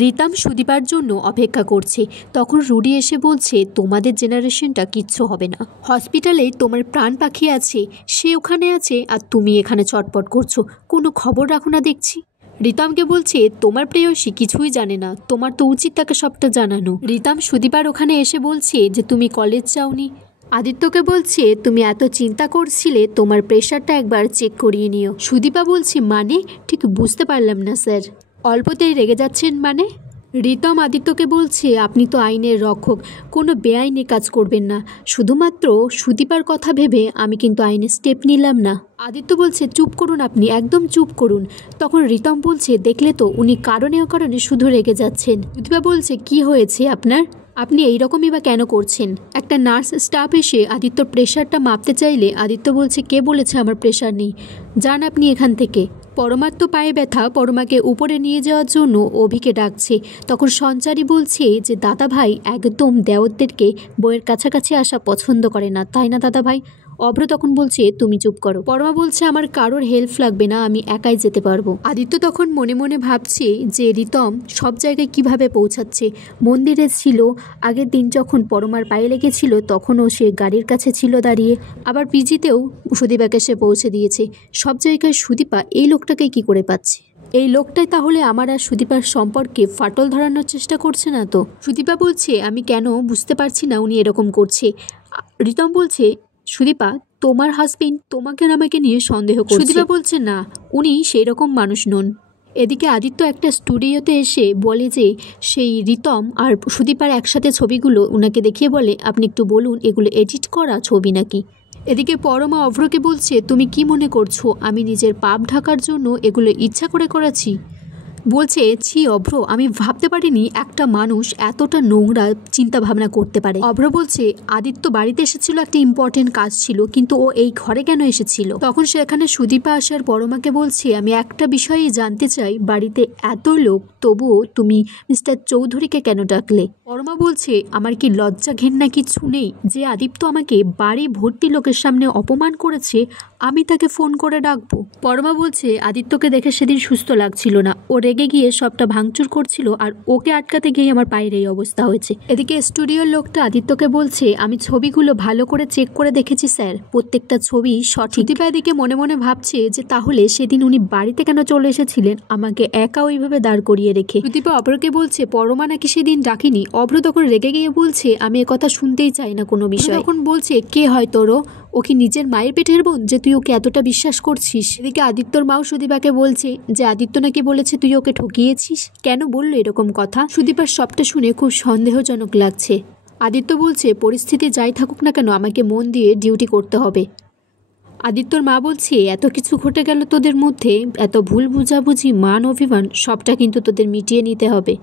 রিতম সুদীপার জন্য অপেক্ষা করছে। তখন রুডি এসে বলছে, তোমাদের জেনারেশনটা কিচ্ছু হবে না। হসপিটালে তোমার প্রাণ পাখি আছে, সে ওখানে আছে আর তুমি এখানে চটপট করছো, কোনো খবর রাখো না দেখছি। রিতমকে বলছে, তোমার প্রেয়সী কিছুই জানে না, তোমার তো উচিত তাকে সবটা জানানো। রিতম সুদীপার ওখানে এসে বলছে যে তুমি কলেজ যাওনি। আদিত্যকে বলছে, তুমি এত চিন্তা করছিলে, তোমার প্রেশারটা একবার চেক করিয়ে নিও। সুদীপা বলছে, মানে ঠিক বুঝতে পারলাম না স্যার। অল্পতেই রেগে যাচ্ছেন মানে? রিতম আদিত্যকে বলছে, আপনি তো আইনের রক্ষক, কোনো বেআইনি কাজ করবেন না। শুধুমাত্র সুদীপার কথা ভেবে আমি কিন্তু আইনের স্টেপ নিলাম না। আদিত্য বলছে, চুপ করুন আপনি, একদম চুপ করুন। তখন রিতম বলছে, দেখলে তো উনি কারণে অকারণে শুধু রেগে যাচ্ছেন। সুদীপা বলছে, কি হয়েছে আপনার? আপনি এইরকমই বা কেন করছেন? একটা নার্স স্টাফ এসে আদিত্যর প্রেশারটা মাপতে চাইলে আদিত্য বলছে, কে বলেছে আমার প্রেশার নেই? যান আপনি এখান থেকে। পরমার তো পায়ে ব্যথা, পরমাকে উপরে নিয়ে যাওয়ার জন্য অভিকে ডাকছে। তখন সঞ্চারী বলছে যে দাদা ভাই একদম দেওরদেরকে বইয়ের কাছাকাছি আসা পছন্দ করে না, তাই না দাদা ভাই? অভ্র তখন বলছে, তুমি চুপ করো। পরমা বলছে, আমার কারোর হেল্প লাগবে না, আমি একাই যেতে পারবো। আদিত্য তখন মনে মনে ভাবছে যে রিতম সব জায়গায় কিভাবে পৌঁছাচ্ছে। মন্দিরে ছিল, আগের দিন যখন পরমার পায়ে লেগেছিল তখনও সে গাড়ির কাছে ছিল দাঁড়িয়ে, আবার পিজিতেও সুদীপাকে সে পৌঁছে দিয়েছে। সব জায়গায় সুদীপা এই লোকটাকে কি করে পাচ্ছে? এই লোকটাই তাহলে আমার আর সুদীপার সম্পর্কে ফাটল ধরানোর চেষ্টা করছে না তো? সুদীপা বলছে, আমি কেন বুঝতে পারছি না উনি এরকম করছে। রিতম বলছে, সুদীপা, তোমার হাজবেন্ড তোমাকে আর আমাকে নিয়ে সন্দেহ করছে। সুদীপা বলছে, না, উনি সেই রকম মানুষ নন। এদিকে আদিত্য একটা স্টুডিওতে এসে বলে যে সেই রিতম আর সুদীপার একসাথে ছবিগুলো ওনাকে দেখিয়ে বলে, আপনি একটু বলুন এগুলো এডিট করা ছবি নাকি? এদিকে পরমা অভ্রকে বলছে, তুমি কি মনে করছো আমি নিজের পাপ ঢাকার জন্য এগুলো ইচ্ছা করে করেছি? বলছে, ছি অভ্র, আমি ভাবতে পারিনি একটা মানুষ এতটা নোংরা চিন্তা ভাবনা করতে পারে। অভ্র বলছে, আদিত্য বাড়িতে এসেছিল, একটা ইম্পর্টেন্ট কাজ ছিল, কিন্তু ও এই ঘরে কেন এসেছিল? তখন সেখানে সুদীপা আসার পরমাকে বলছে, আমি একটা বিষয়ে জানতে চাই, বাড়িতে এত লোক তবুও তুমি মিস্টার চৌধুরীকে কেন ডাকলে? পরমা বলছে, আমার কি লজ্জা ঘেন্না কিছু নেই? যে আদিত্য আমাকে বাড়ি ভর্তি লোকের সামনে অপমান করেছে, আমি তাকে ফোন করে ডাকবো? পরমা বলছে, আদিত্যকে দেখে সেদিন সুস্থ লাগছিল না, ও রেগে গিয়ে সবটা ভাঙচুর করছিল, আর ওকে আটকাতে গিয়ে আমার পায়ের এই অবস্থা হয়েছে। এদিকে স্টুডিওর লোকটা আদিত্যকে বলছে, আমি ছবিগুলো ভালো করে চেক করে দেখেছি স্যার, প্রত্যেকটা ছবি সঠিক। সুদীপা এদিকে মনে মনে ভাবছে যে তাহলে সেদিন উনি বাড়িতে কেন চলে এসেছিলেন আমাকে একা ওইভাবে দাঁড় করিয়ে রেখে। সুদীপা অভ্রকে বলছে, পরমা নাকি সেদিন ডাকিনি। অভ্র তখন রেগে গিয়ে বলছে, আমি কথা শুনতেই চাই না কোনো বিষয়। তখন বলছে, কে হয় তোরও? ও কি নিজের মায়ের পেটের বোন যে তুই ওকে এতটা বিশ্বাস করছিস? এদিকে আদিত্যর মাও সুদীপাকে বলছে যে আদিত্য নাকি বলেছে তুই ওকে ঠকিয়েছিস। কেন বললো এরকম কথা? সুদীপার সবটা শুনে খুব সন্দেহজনক লাগছে। আদিত্য বলছে, পরিস্থিতি যাই থাকুক না কেন আমাকে মন দিয়ে ডিউটি করতে হবে। আদিত্যর মা বলছে, এত কিছু ঘটে গেল তোদের মধ্যে, এত ভুল বুঝাবুঝি, মান অভিমান, সবটা কিন্তু তোদের মিটিয়ে নিতে হবে।